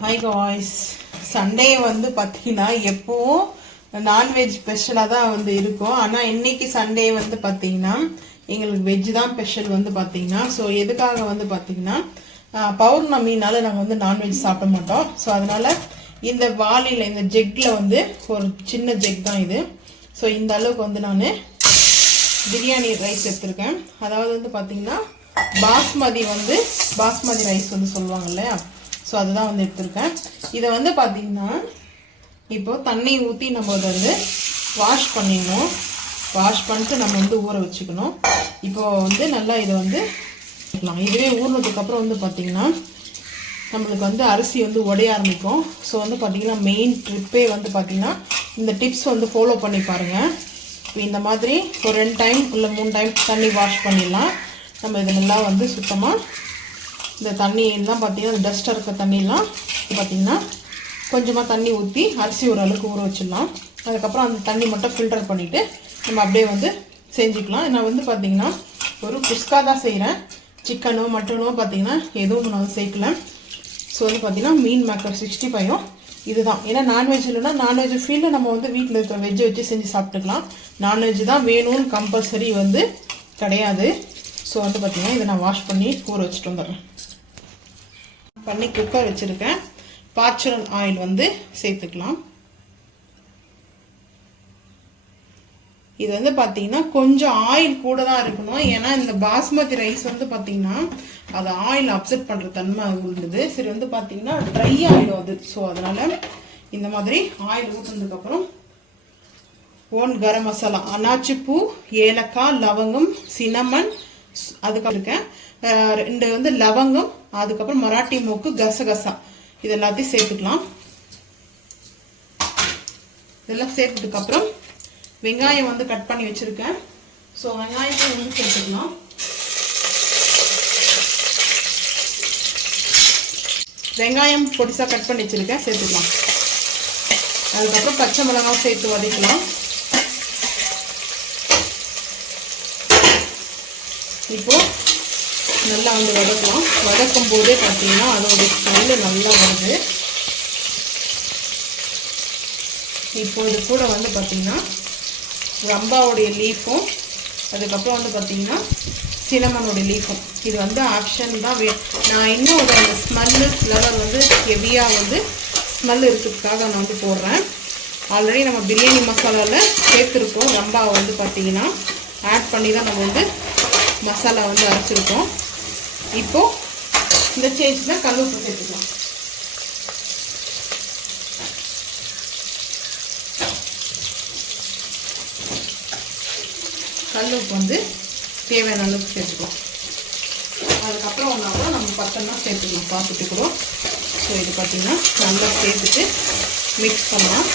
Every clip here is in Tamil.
ஹாய் காய்ஸ், சண்டே வந்து பார்த்தீங்கன்னா எப்போவும் நான்வெஜ் ஸ்பெஷலாக தான் வந்து இருக்கும். ஆனால் இன்னைக்கு சண்டே வந்து பார்த்தீங்கன்னா எங்களுக்கு வெஜ் தான் ஸ்பெஷல் வந்து பார்த்தீங்கன்னா. ஸோ எதுக்காக வந்து பார்த்தீங்கன்னா பௌர்ணமினால நாங்கள் வந்து நான்வெஜ் சாப்பிட மாட்டோம். ஸோ அதனால் இந்த வாளியில் இந்த ஜெக்கில் வந்து ஒரு சின்ன ஜெக் தான் இது. ஸோ இந்த அளவுக்கு வந்து நான் பிரியாணி ரைஸ் எடுத்திருக்கேன். அதாவது வந்து பார்த்தீங்கன்னா பாஸ்மதி ரைஸ் வந்து சொல்லுவாங்க இல்லையா, ஸோ அதுதான் வந்து எடுத்திருக்கேன். இதை வந்து பார்த்தீங்கன்னா இப்போது தண்ணி ஊற்றி நம்ம அதை வந்து வாஷ் பண்ணிடணும். வாஷ் பண்ணிட்டு நம்ம வந்து ஊற வச்சுக்கணும். இப்போது வந்து நல்லா இதை வந்து இதுவே ஊறினதுக்கப்புறம் வந்து பார்த்திங்கன்னா நம்மளுக்கு வந்து அரிசி வந்து உடைய ஆரம்பிக்கும். ஸோ வந்து பார்த்திங்கன்னா மெயின் ட்ரிப்பே வந்து பார்த்திங்கன்னா இந்த டிப்ஸ் வந்து ஃபாலோ பண்ணி பாருங்கள். இப்போ இந்த மாதிரி ஒரு 2 டைம் இல்லை 3 டைம் தண்ணி வாஷ் பண்ணிடலாம். நம்ம இது நல்லா வந்து சுத்தமாக இந்த தண்ணியெல்லாம் பார்த்திங்கன்னா டஸ்ட்டாக இருக்க தண்ணியெலாம் பார்த்திங்கன்னா கொஞ்சமாக தண்ணி ஊற்றி அரிசி ஓரளவுக்கு ஊற வச்சிடலாம். அதுக்கப்புறம் அந்த தண்ணி மட்டும் ஃபில்டர் பண்ணிவிட்டு நம்ம அப்படியே வந்து செஞ்சுக்கலாம். நான் வந்து பார்த்திங்கன்னா ஒரு குஸ்கா தான் செய்கிறேன். சிக்கனோ மட்டனோ பார்த்திங்கன்னா எதுவும் நான் சேர்க்கல. ஸோ வந்து பார்த்திங்கன்னா மீன் மேக்கர் 65 இதுதான். ஏன்னா நான்வெஜ் இல்லைன்னா நான்வெஜ் ஃபீல்டில் நம்ம வந்து வீட்டில் இருக்கிற வெஜ்ஜை வச்சு செஞ்சு சாப்பிட்டுக்கலாம். நான்வெஜ் தான் வேணும்னு கம்பல்சரி வந்து கிடையாது. ஸோ வந்து பார்த்திங்கன்னா இதை நான் வாஷ் பண்ணி ஊற வச்சுட்டு வந்துடுறேன். பண்ணி குக்கர் வச்சுருக்கேன். பார்ச்சுரல் ஆயில் வந்து சேர்த்துக்கலாம். இது வந்து பார்த்தீங்கன்னா கொஞ்சம் ஆயில் கூட தான் இருக்கணும். ஏன்னா இந்த பாஸ்மதி ரைஸ் வந்து பார்த்தீங்கன்னா அது ஆயில் அப்செட் பண்ணுற தன்மை உள்ளது. சரி வந்து பார்த்தீங்கன்னா ட்ரை ஆகிடும் அது. ஸோ அதனால் இந்த மாதிரி ஆயில் ஊற்றுனதுக்கப்புறம் 1 கரம் மசாலா, அன்னாச்சி பூ, ஏலக்காய், லவங்கம், சினமன், அதுக்கு இருக்கேன் 2 வந்து லவங்கம், அதுக்கப்புறம் மராட்டி மூக்கு, கசகசா இது எல்லாத்தையும் சேர்த்துக்கலாம். இதெல்லாம் சேர்த்ததுக்கப்புறம் வெங்காயம் வந்து கட் பண்ணி வச்சுருக்கேன். ஸோ வெங்காயத்தை வந்து சேர்த்துக்கலாம். வெங்காயம் பொடிசாக கட் பண்ணி வச்சுருக்கேன், சேர்த்துக்கலாம். அதுக்கப்புறம் பச்சை மிளகாய் சேர்த்து வதக்கலாம். இப்போது நல்லா வந்து வதக்கலாம். வதக்கும் போதே பார்த்தீங்கன்னா அதோட ஸ்மெல்லு நல்லா வருது. இப்போ இது கூட வந்து பார்த்திங்கன்னா ரம்பாவுடைய லீஃபும் அதுக்கப்புறம் வந்து பார்த்திங்கன்னா சினமனுடைய லீஃபும் இது வந்து ஆப்ஷன் தான். நான் இன்னும் ஒரு அந்த ஸ்மெல்லு ஃப்ளவர் வந்து ஹெவியாக வந்து ஸ்மெல் இருக்கிறதுக்காக நான் வந்து போடுறேன். ஆல்ரெடி நம்ம பிரியாணி மசாலாவில் சேர்த்துருக்கோம். ரம்பாவை வந்து பார்த்திங்கன்னா ஆட் பண்ணி தான் நம்ம வந்து மசாலா வந்து அரைச்சிருக்கோம். இப்போது இந்த ஸ்டேஜில் கல்லுப்பு சேர்த்துக்கலாம். கல்லுப்பு வந்து தேவையான அளவுக்கு சேர்த்துக்கலாம். அதுக்கப்புறம் ஒன்றாவது நம்ம பத்தனா சேர்த்துக்கலாம் பார்த்துட்டு கூட. ஸோ இது பார்த்திங்கன்னா நல்லா சேர்த்துட்டு மிக்ஸ் பண்ணலாம்.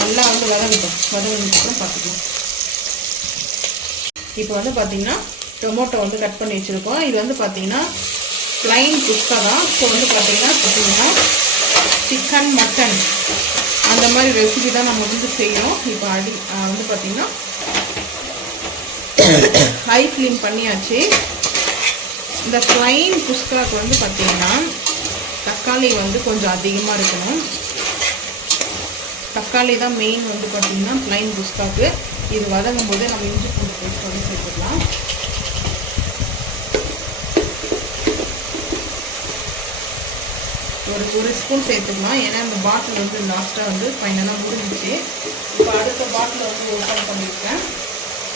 நல்லா வந்து வதங்கினதுக்கப்புறம் பார்த்துக்கலாம். இப்போ வந்து பார்த்திங்கன்னா டொமேட்டோ வந்து கட் பண்ணி வச்சுருக்கோம். இது வந்து பார்த்திங்கன்னா ப்ளைன் குஸ்கா தான். ஸோ வந்து பார்த்திங்கன்னா சிக்கன் மட்டன் அந்த மாதிரி ரெசிபி தான் நம்ம வந்து செய்யணும். இப்போ வந்து பார்த்திங்கன்னா ஹை ஃப்ளேம் பண்ணியாச்சு. இந்த ப்ளைன் குஸ்காவுக்கு வந்து பார்த்திங்கன்னா தக்காளி வந்து கொஞ்சம் அதிகமாக இருக்கணும். தக்காளி தான் மெயின் வந்து பார்த்திங்கன்னா ப்ளைன் குஸ்காவுக்கு. இது வதங்கும் போது நம்ம இஞ்சி பூண்டு பேஸ்ட் வந்து சேர்த்துக்கலாம். ஒரு ஸ்பூன் சேர்த்துக்கலாம். ஏன்னா இந்த பாட்டில் வந்து லாஸ்ட்டாக வந்து ஃபைனலாக முடிஞ்சிச்சு. இப்போ அடுத்த பாட்டில் வந்து ஓப்பன் பண்ணியிருக்கேன்.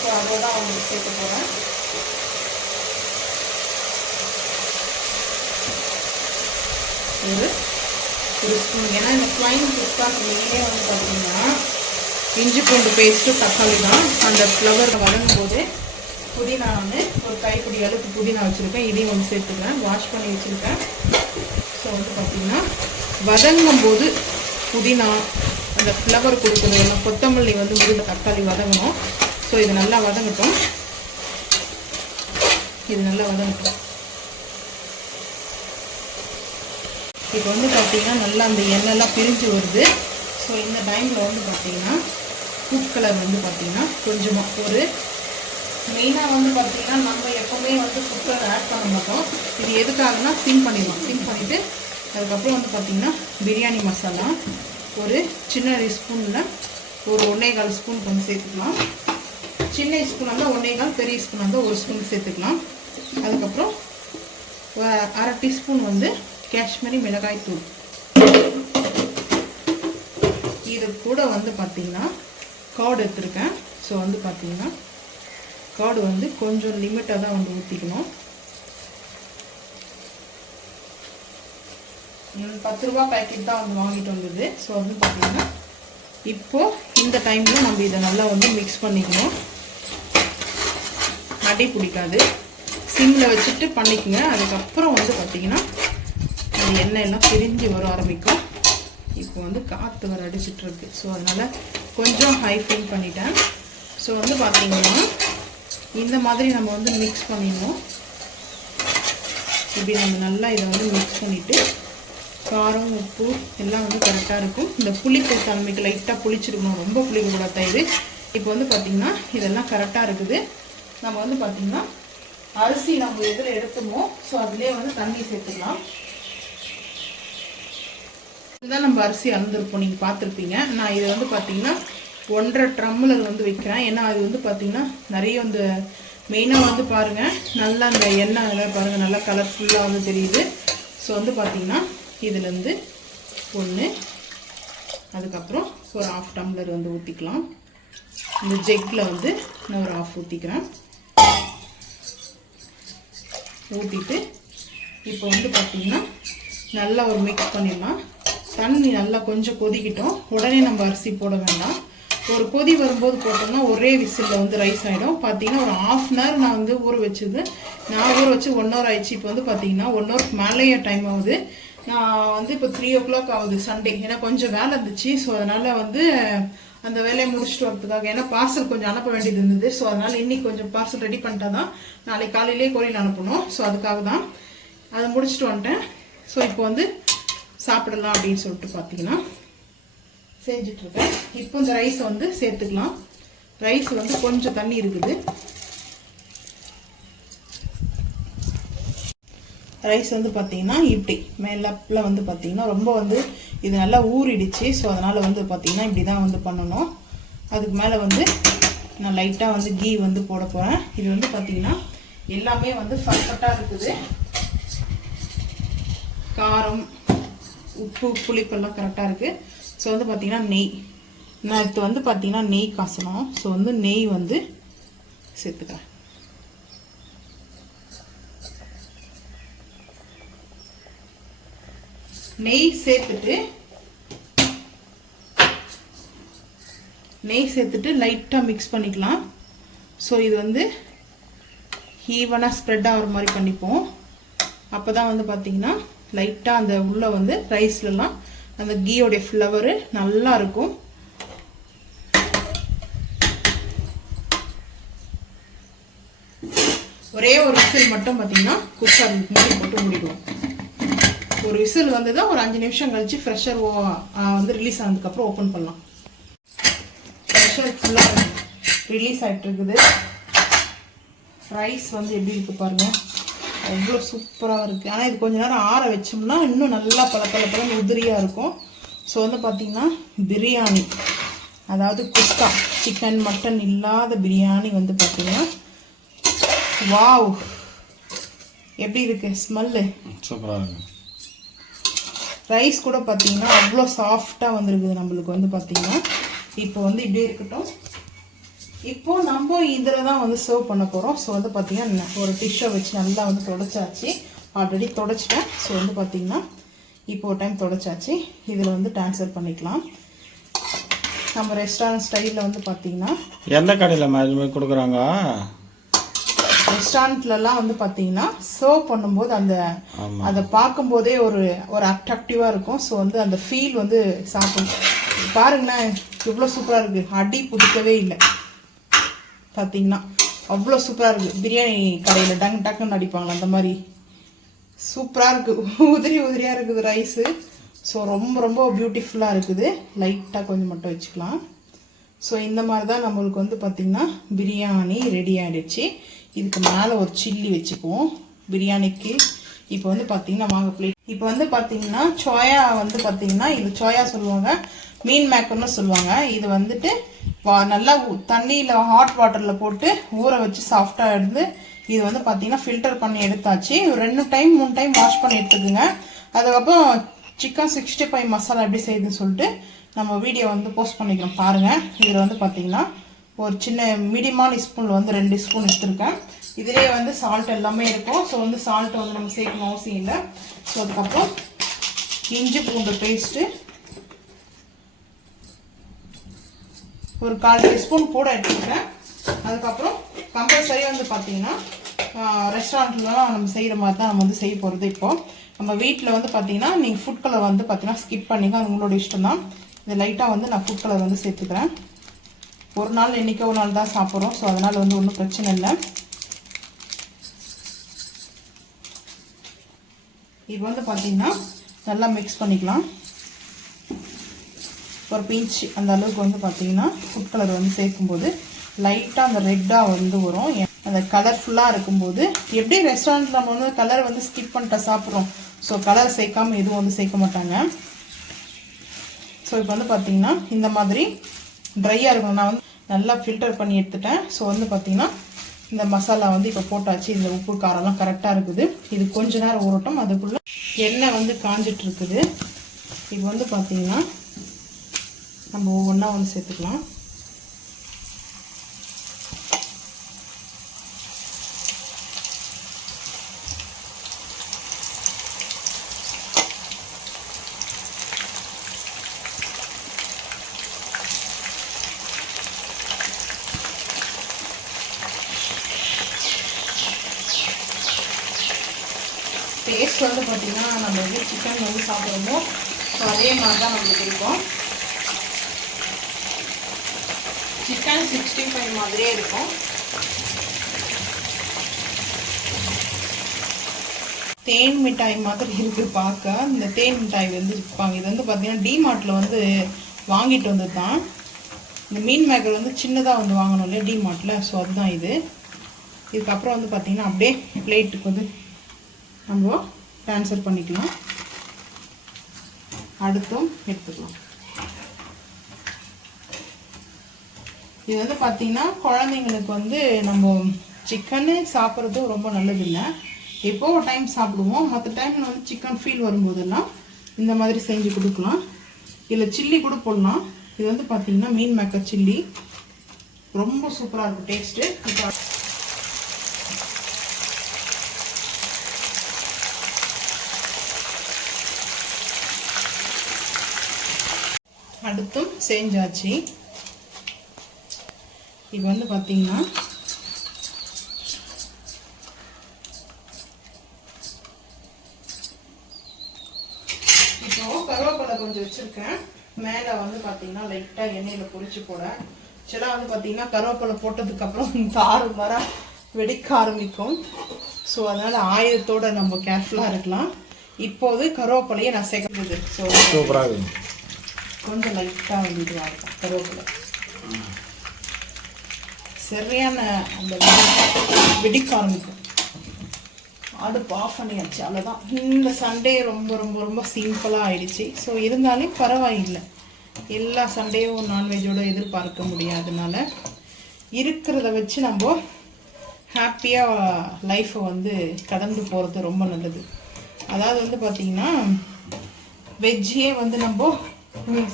ஸோ அதோட அவங்களுக்கு சேர்த்து போகிறேன். ஒரு ஸ்பூன். ஏன்னா இந்த ப்ளைன் குஸ்காக்கு மெயினே வந்து பார்த்திங்கன்னா இஞ்சி பூண்டு பேஸ்ட்டு தக்காளி தான். அந்த ஃப்ளவர் வதங்கும் போது புதினா வந்து ஒரு கைப்பிடி அளவுக்கு புதினா வச்சுருக்கேன். இதையும் வந்து சேர்த்துக்கிறேன். வாஷ் பண்ணி வச்சுருக்கேன். ஸோ வந்து பார்த்திங்கன்னா வதங்கும் போது புதினா அந்த ஃப்ளவர் கொடுக்குறது, கொத்தமல்லி வந்து முருங்கை தக்காளி வதங்கணும். ஸோ இது நல்லா வதங்கட்டும். இப்போ வந்து பார்த்திங்கன்னா நல்லா அந்த எண்ணெய்லாம் பிரிஞ்சு வருது. ஸோ இந்த டைமில் வந்து பார்த்திங்கன்னா ஃபுட் கலர் வந்து பார்த்திங்கன்னா கொஞ்சமாக ஒரு மெயினாக வந்து பார்த்தீங்கன்னா நம்ம எப்போவுமே வந்து குக்கர் ஆட் பண்ண மாட்டோம். இது எதுக்காகனா சிம் பண்ணிடுவோம். சிம் பண்ணிவிட்டு அதுக்கப்புறம் வந்து பார்த்திங்கன்னா பிரியாணி மசாலா ஒரு சின்ன ஸ்பூனில் ஒரு 1.25 ஸ்பூன் கொஞ்சம் சேர்த்துக்கலாம். சின்ன ஸ்பூனாக இருந்தால் 1.25, பெரிய ஸ்பூனாக இருந்தால் 1 ஸ்பூன் சேர்த்துக்கலாம். அதுக்கப்புறம் 1/2 டீஸ்பூன் வந்து காஷ்மீரி மிளகாய் தூள். இது கூட வந்து பார்த்திங்கன்னா கர்ட் எடுத்துருக்கேன். ஸோ வந்து பார்த்திங்கன்னா கர்டு வந்து கொஞ்சம் லிமிட்டாக தான் வந்து ஊற்றிக்கணும். 10 ரூபா பேக்கெட் தான் வந்து வாங்கிட்டு வந்தது. ஸோ வந்து பார்த்திங்கன்னா இப்போது இந்த டைமில் நம்ம இதை நல்லா வந்து மிக்ஸ் பண்ணிக்கணும். அடி பிடிக்காது, சிம்மில் வச்சுட்டு பண்ணிக்கோங்க. அதுக்கப்புறம் வந்து பார்த்திங்கன்னா அந்த எண்ணெய் எல்லாம் பிரிஞ்சு வர ஆரம்பிக்கும். இப்போ வந்து காற்று வர அடிச்சிட்ருக்கு. ஸோ அதனால் கொஞ்சம் ஹை ஃப்ளேம் பண்ணிட்டேன். ஸோ வந்து பார்த்திங்கன்னா இந்த மாதிரி நம்ம வந்து மிக்ஸ் பண்ணிடணும். இப்படி நம்ம நல்லா இதை வந்து மிக்ஸ் பண்ணிவிட்டு காரம் உப்பு எல்லாம் வந்து கரெக்டாக இருக்கும். இந்த புளிப்பு தன்மைக்கு லைட்டாக புளிச்சிருக்கணும், ரொம்ப புளிக்கக்கூடாது தயிர். இப்போ வந்து பார்த்திங்கன்னா இதெல்லாம் கரெக்டாக இருக்குது. நம்ம வந்து பார்த்திங்கன்னா அரிசி நம்ம எதில் எடுத்துமோ ஸோ அதுலேயே வந்து தண்ணி சேர்த்துக்கலாம். இதுதான் நம்ம அரிசி அளந்துருப்போம், நீங்கள் பார்த்துருப்பீங்க. நான் இதை வந்து பார்த்திங்கன்னா 1.5 ட்ரம்மில் வந்து வைக்கிறேன். ஏன்னா அது வந்து பார்த்திங்கன்னா நிறைய வந்து மெயினாக வந்து பாருங்கள் நல்லா அந்த எண்ணெய் பாருங்கள் நல்லா கலர்ஃபுல்லாக வந்து தெரியுது. ஸோ வந்து பார்த்திங்கன்னா இதுலேருந்து 1, அதுக்கப்புறம் ஒரு 1/2 டம்ளர் வந்து ஊற்றிக்கலாம். இந்த ஜெக்கில் வந்து நான் ஒரு 1/2 ஊற்றிக்கிறேன். ஊற்றிட்டு இப்போ வந்து பார்த்திங்கன்னா நல்லா ஒரு மிக்ஸ் பண்ணிடலாம். தண்ணி நல்லா கொஞ்சம் கொதிக்கிட்டோம். உடனே நம்ம அரிசி போட வேண்டாம். ஒரு கொதி வரும்போது போட்டோம்னா ஒரே விசிலில் வந்து ரைஸ் ஆகிடும். பார்த்தீங்கன்னா ஒரு 1/2 hour நான் வந்து ஊற வச்சது. நான் ஊற வச்சு 1 hour ஆயிடுச்சு. இப்போ வந்து பார்த்தீங்கன்னா 1 hour மேலேயே டைம் ஆகுது. நான் வந்து இப்போ 3 o'clock ஆகுது சண்டே. ஏன்னா கொஞ்சம் வேலை இருந்துச்சு. ஸோ அதனால் வந்து அந்த வேலையை முடிச்சுட்டு வரதுக்காக, ஏன்னா பார்சல் கொஞ்சம் அனுப்ப வேண்டியது இருந்தது. ஸோ அதனால் இன்றைக்கி கொஞ்சம் பார்சல் ரெடி பண்ணிட்டா தான் நாளைக்கு காலையிலே கோயில் அனுப்பணும். ஸோ அதுக்காக தான் அதை முடிச்சுட்டு வந்துட்டேன். ஸோ இப்போ வந்து சாப்பிடலாம் அப்படின்னு சொல்லிட்டு பார்த்தீங்கன்னா செஞ்சிட்ருக்கேன். இப்போ இந்த ரைஸை வந்து சேர்த்துக்கலாம். ரைஸ் வந்து கொஞ்சம் தண்ணி இருக்குது. ரைஸ் வந்து பார்த்தீங்கன்னா இப்படி மேலே வந்து பார்த்தீங்கன்னா ரொம்ப வந்து இது நல்லா ஊறிடுச்சு. ஸோ அதனால் வந்து பார்த்தீங்கன்னா இப்படி தான் வந்து பண்ணணும். அதுக்கு மேலே வந்து நான் லைட்டாக வந்து கீ வந்து போட போகிறேன். இது வந்து பார்த்தீங்கன்னா எல்லாமே வந்து பர்ஃபெக்டாக இருக்குது. காரம் உப்பு புளிப்பெல்லாம் கரெக்டாக இருக்குது. ஸோ வந்து பார்த்திங்கன்னா நெய், நான் இது வந்து பார்த்திங்கன்னா நெய் காசணும். ஸோ வந்து நெய் வந்து சேர்த்துக்கிறேன். நெய் சேர்த்துட்டு லைட்டாக மிக்ஸ் பண்ணிக்கலாம். ஸோ இது வந்து ஈவனாக ஸ்ப்ரெட் ஆகிற மாதிரி பண்ணிப்போம். அப்போ தான் வந்து பார்த்திங்கன்னா லைட்டாக அந்த உள்ளே வந்து ரைஸ்லலாம் அந்த கீயோடைய ஃப்ளவரு நல்லா இருக்கும். ஒரே ஒரு விசில் மட்டும் பார்த்தீங்கன்னா குக்கர் மூடி போட்டு மூடிடுவோம். ஒரு விசில் வந்து தான் ஒரு 5 நிமிஷம் கழிச்சு ஃப்ரெஷர் வந்து ரிலீஸ் ஆனதுக்கப்புறம் ஓப்பன் பண்ணலாம். ஃப்ரெஷர் ஃபுல்லாக ரிலீஸ் ஆகிட்டு இருக்குது. ரைஸ் வந்து எப்படி இருக்குது பாருங்கள், அவ்வளோ சூப்பராக இருக்குது. ஆனால் இது கொஞ்சம் நேரம் ஆற வச்சோம்னா இன்னும் நல்லா பல உதிரியாக இருக்கும். ஸோ வந்து பார்த்திங்கன்னா பிரியாணி, அதாவது குஸ்கா சிக்கன் மட்டன் இல்லாத பிரியாணி வந்து பார்த்திங்கன்னா வாவ் எப்படி இருக்குது ஸ்மெல்லு, சூப்பராக இருக்குது. ரைஸ் கூட பார்த்திங்கன்னா அவ்வளோ சாஃப்டாக வந்துருக்குது நம்மளுக்கு வந்து பார்த்திங்கன்னா. இப்போ வந்து இப்படியே இருக்கட்டும். இப்போது நம்ம இதில் தான் வந்து சர்வ் பண்ண போகிறோம். ஸோ வந்து பார்த்திங்கன்னா ஒரு டிஷ்ஷை வச்சு நல்லா வந்து தொடச்சாச்சு. ஆல்ரெடி தொடச்சிட்டேன். ஸோ வந்து பார்த்திங்கன்னா இப்போ ஒரு டைம் தொடச்சாச்சு. இதில் வந்து ட்ரான்ஸ்ஃபர் பண்ணிக்கலாம். நம்ம ரெஸ்டாரண்ட் ஸ்டைலில் வந்து பார்த்திங்கன்னா எந்த கடையில் மாதிரி கொடுக்குறாங்க, ரெஸ்டாரண்ட்லலாம் வந்து பார்த்திங்கன்னா சர்வ் பண்ணும்போது அதை பார்க்கும்போதே ஒரு அட்ராக்டிவாக இருக்கும். ஸோ வந்து அந்த ஃபீல் வந்து சாப்பிடும். பாருங்களேன் இவ்வளோ சூப்பராக இருக்குது, அடி பிடிக்கவே இல்லை. பார்த்தீங்கன்னா அவ்வளோ சூப்பராக இருக்குது. பிரியாணி கடையில் டக்குன்னு அடிப்பாங்களா அந்த மாதிரி சூப்பராக இருக்குது. உதிரியாக இருக்குது ரைஸு. ஸோ ரொம்ப பியூட்டிஃபுல்லாக இருக்குது. லைட்டாக கொஞ்சம் மட்டும் வச்சுக்கலாம். ஸோ இந்த மாதிரி தான் நம்மளுக்கு வந்து பார்த்திங்கன்னா பிரியாணி ரெடி ஆகிடுச்சு. இதுக்கு மேலே ஒரு சில்லி வச்சுக்குவோம் பிரியாணிக்கு. இப்போ வந்து பார்த்திங்கன்னா வாங்க பிளேட். இப்போ வந்து பார்த்திங்கன்னா சோயா வந்து பார்த்திங்கன்னா இது சோயா சொல்லுவாங்க, மீன் மேக்கர்னு சொல்லுவாங்க. இது வந்துட்டு நல்லா தண்ணியில் ஹாட் வாட்டரில் போட்டு ஊற வச்சு சாஃப்டாக எடுத்து இது வந்து பார்த்திங்கன்னா ஃபில்டர் பண்ணி எடுத்தாச்சு. 2 டைம் 3 டைம் வாஷ் பண்ணி எடுத்துக்குங்க. அதுக்கப்புறம் சிக்கன் 65 மசாலா எப்படி செய்யுதுன்னு சொல்லிட்டு நம்ம வீடியோ வந்து போஸ்ட் பண்ணிக்கிறோம் பாருங்கள். இதில் வந்து பார்த்திங்கன்னா ஒரு சின்ன மீடியமான ஸ்பூனில் வந்து 2 ஸ்பூன் எடுத்துருக்கேன். இதிலே வந்து சால்ட் எல்லாமே இருக்கும். ஸோ வந்து சால்ட்டை வந்து நம்ம சேர்க்கணும் அவசியம் இல்லை. ஸோ அதுக்கப்புறம் இஞ்சி பூண்டு பேஸ்ட்டு ஒரு 1/4 டீஸ்பூன் கூட எடுத்துக்கிறேன். அதுக்கப்புறம் கம்பல்சரி வந்து பார்த்திங்கன்னா ரெஸ்டாரண்ட்லாம் நம்ம செய்கிற மாதிரி தான் நம்ம வந்து செய்ய போகிறது. இப்போது நம்ம வீட்டில் வந்து பார்த்திங்கன்னா நீங்கள் ஃபுட் கலர் வந்து பார்த்திங்கன்னா ஸ்கிப் பண்ணிங்க, அது உங்களோட இஷ்டம் தான். இது லைட்டாக வந்து நான் ஃபுட் கலர் வந்து சேர்த்துக்கிறேன். ஒரு நாள் என்றைக்கோ ஒரு நாள் தான் சாப்பிட்றோம். ஸோ அதனால் வந்து ஒன்றும் பிரச்சனை இல்லை. இது வந்து பார்த்திங்கன்னா நல்லா மிக்ஸ் பண்ணிக்கலாம். ஒரு பிஞ்ச் அந்த அளவுக்கு வந்து பார்த்திங்கன்னா ஃபுட் கலர் வந்து சேர்க்கும்போது லைட்டாக அந்த ரெட்டாக வந்து வரும். அந்த கலர்ஃபுல்லாக இருக்கும்போது எப்படி ரெஸ்டாரண்ட்டில் நம்ம வந்து கலர் வந்து ஸ்கிப் பண்ணிட்டு சாப்பிட்றோம். ஸோ கலர் சேர்க்காமல் எதுவும் வந்து சேர்க்க மாட்டாங்க. ஸோ இப்போ வந்து பார்த்திங்கன்னா இந்த மாதிரி ட்ரையாக இருக்கும். நான் வந்து நல்லா ஃபில்டர் பண்ணி எடுத்துட்டேன். ஸோ வந்து பார்த்திங்கன்னா இந்த மசாலா வந்து இப்போ போட்டாச்சு. இந்த உப்பு காரம்லாம் கரெக்டாக இருக்குது. இது கொஞ்ச நேரம் ஊறட்டும். அதுக்குள்ளே எண்ணெய் வந்து காஞ்சிட்டு இருக்குது. இப்போ வந்து பார்த்திங்கன்னா நம்ம ஒவ்வொன்றா வந்து சேர்த்துக்கலாம். டேஸ்ட் வந்து பார்த்திங்கன்னா நம்ம வந்து சிக்கன் வந்து சாப்பிடுறோமோ ஸோ அதே மாதிரி தான் நம்மளுக்கு இருக்கும். சிக்கன் 65 மாதிரியே இருக்கும். தேன் மிட்டாய் மாதிரி இருக்குது பார்க்க. இந்த தேன் மிட்டாய் வந்து விற்பாங்க. இது வந்து பார்த்திங்கன்னா டிமார்ட்டில் வந்து வாங்கிட்டு வந்தது தான். இந்த மீன் மேக்கர் வந்து சின்னதாக வந்து வாங்கணும் இல்லையா டிமார்ட்டில். ஸோ அதுதான் இது. இதுக்கப்புறம் வந்து பார்த்திங்கன்னா அப்படியே பிளேட்டுக்கு வந்து நம்ம ட்ரான்ஸ்ஃபர் பண்ணிக்கலாம். அடுத்தும் எடுத்துக்கலாம். இது வந்து பார்த்திங்கன்னா குழந்தைங்களுக்கு வந்து நம்ம சிக்கனு சாப்பிட்றதும் ரொம்ப நல்லது இல்லை. எப்போ ஒரு டைம் சாப்பிடுவோம். மற்ற டைமில் வந்து சிக்கன் ஃபீல் வரும்போதெல்லாம் இந்த மாதிரி செஞ்சு கொடுக்கலாம். இதில் சில்லி கூட போடலாம். இது வந்து பார்த்திங்கன்னா மீன் மேக்கர் சில்லி ரொம்ப சூப்பராக இருக்கும் டேஸ்ட்டு. இப்போ அடுத்தும் செஞ்சாச்சு. இப்போ வந்து பார்த்திங்கன்னா இப்போ கருவேப்பிலை கொஞ்சம் வச்சுருக்கேன். மேலே வந்து பார்த்திங்கன்னா லைட்டாக எண்ணெயில் பொரிச்சு போட சில வந்து பார்த்திங்கன்னா கருவேப்பிலை போட்டதுக்கப்புறம் தாறு மர வெடிக்க ஆரம்பிக்கும். ஸோ அதனால் ஆயுதத்தோடு நம்ம கேர்ஃபுல்லாக இருக்கலாம். இப்போது கருவேப்பிலையை நான் சேர்க்குறது. ஸோ சூப்பராக கொஞ்சம் லைட்டாக வந்து இதுவாக இருக்கும் கருவேப்பிலை. சரியான அந்த வெடிக்க ஆரம்பிக்கும். அடுப்பு ஆஃப் பண்ணியாச்சு. அவ்வளோதான். இந்த சண்டே ரொம்ப ரொம்ப ரொம்ப சிம்பிளாக ஆயிடுச்சு. ஸோ இருந்தாலும் பரவாயில்லை. எல்லா சண்டேயும் நான்வெஜ்ஜோடு எதிர்பார்க்க முடியாதனால இருக்கிறத வச்சு நம்ம ஹாப்பியாக லைஃப்பை வந்து கடந்து போகிறது ரொம்ப நல்லது. அதாவது வந்து பார்த்திங்கன்னா வெஜ்ஜே வந்து நம்ம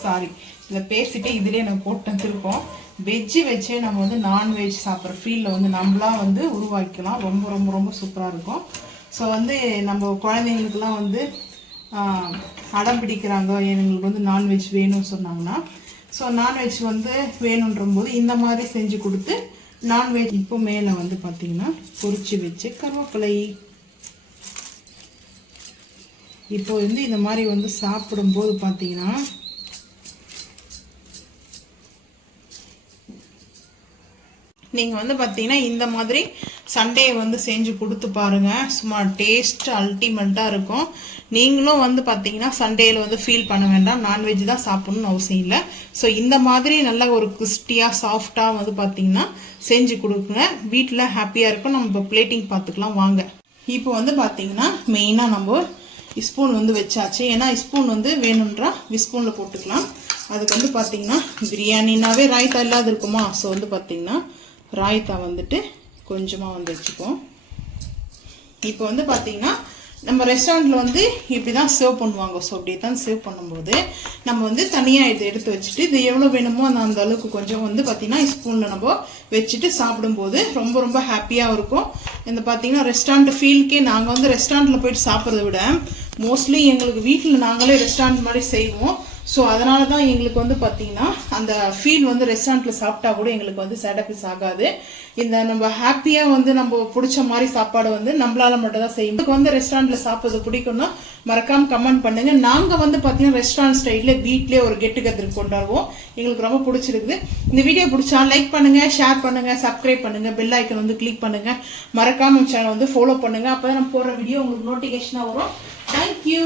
சாரி இதில் பேசிட்டு இதிலே நம்ம போட்டு திருப்போம். வெஜ்ஜு வச்சே நம்ம வந்து நான்வெஜ் சாப்பிட்ற ஃபீலில் வந்து நம்மளாம் வந்து உருவாக்கிக்கலாம். ரொம்ப ரொம்ப ரொம்ப சூப்பராக இருக்கும். ஸோ வந்து நம்ம குழந்தைங்களுக்கெல்லாம் வந்து அடம் பிடிக்கிறாங்க, எங்களுக்கு வந்து நான்வெஜ் வேணும்னு சொன்னாங்கன்னா ஸோ நான்வெஜ் வந்து வேணுன்றம்போது இந்த மாதிரி செஞ்சு கொடுத்து நான்வெஜ் இப்போ மேலே வந்து பார்த்திங்கன்னா பொரிச்சு வச்சு கருவேப்பிலை இப்போ வந்து இந்த மாதிரி வந்து சாப்பிடும்போது பார்த்திங்கன்னா நீங்கள் வந்து பார்த்தீங்கன்னா இந்த மாதிரி சண்டே வந்து செஞ்சு கொடுத்து பாருங்கள். சும்மா டேஸ்ட் அல்டிமேட்டாக இருக்கும். நீங்களும் வந்து பார்த்தீங்கன்னா சண்டேயில் வந்து ஃபீல் பண்ண வேண்டாம், நான்வெஜ் தான் சாப்பிடணும்னு அவசியம் இல்லை. ஸோ இந்த மாதிரி நல்ல ஒரு கிறிஸ்பியாக சாஃப்டாக வந்து பார்த்தீங்கன்னா செஞ்சு கொடுக்குங்க. வீட்டில் ஹாப்பியாக இருக்கும். நம்ம இப்போ பிளேட்டிங் பார்த்துக்கலாம் வாங்க. இப்போ வந்து பார்த்தீங்கன்னா மெயினாக நம்ம ஸ்பூன் வந்து வச்சாச்சு. ஏன்னா ஸ்பூன் வந்து வேணுன்றா ஸ்பூனில் போட்டுக்கலாம். அதுக்கு வந்து பார்த்தீங்கன்னா பிரியாணினாவே ராய்த்தா இல்லாத இருக்குமா. ஸோ வந்து பார்த்தீங்கன்னா ராய்த்தா வந்துட்டு கொஞ்சமாக வந்து வச்சுப்போம். இப்போ வந்து பார்த்தீங்கன்னா நம்ம ரெஸ்டாரண்ட்டில் வந்து இப்படி தான் சர்வ் பண்ணுவாங்க. ஸோ அப்படியே தான் சர்வ் பண்ணும்போது நம்ம வந்து தனியாக இதை எடுத்து வச்சுட்டு இது எவ்வளோ வேணுமோ அந்த அளவுக்கு கொஞ்சம் வந்து பார்த்தீங்கன்னா ஸ்பூனில் நம்ம வச்சுட்டு சாப்பிடும்போது ரொம்ப ரொம்ப ஹாப்பியாக இருக்கும். இந்த பார்த்தீங்கன்னா ரெஸ்டாரண்ட் ஃபீல்க்கே நாங்கள் வந்து ரெஸ்டாரண்ட்டில் போயிட்டு சாப்பிட்றத விட மோஸ்ட்லி எங்களுக்கு வீட்டில் நாங்களே ரெஸ்டாரண்ட் மாதிரி செய்வோம். ஸோ அதனால தான் எங்களுக்கு வந்து பார்த்தீங்கன்னா அந்த ஃபீல் வந்து ரெஸ்டாரண்ட்டில் சாப்பிட்டா கூட எங்களுக்கு வந்து சாட்டிஸ்ஃபை ஆகாது. இந்த நம்ம ஹாப்பியாக வந்து நம்ம பிடிச்ச மாதிரி சாப்பாடு வந்து நம்மளால மட்டும் தான் செய்யும். எனக்கு வந்து ரெஸ்டாரண்ட்டில் சாப்பிட்றது பிடிக்கும்னா மறக்காமல் கமெண்ட் பண்ணுங்க. நாங்கள் வந்து பார்த்தீங்கன்னா ரெஸ்டாரண்ட் ஸ்டைலில் வீட்லேயே ஒரு கெட் டுகெதர் கொண்டாடுவோம். எங்களுக்கு ரொம்ப பிடிச்சிருக்குது. இந்த வீடியோ பிடிச்சா லைக் பண்ணுங்க, ஷேர் பண்ணுங்க, சப்ஸ்கிரைப் பண்ணுங்க, பெல் ஐக்கன் வந்து கிளிக் பண்ணுங்க. மறக்காம சேனல் வந்து ஃபாலோ பண்ணுங்க. அப்போ தான் நம்ம போடுற வீடியோ உங்களுக்கு நோட்டிஃபிகேஷனாக வரும். தேங்க்யூ.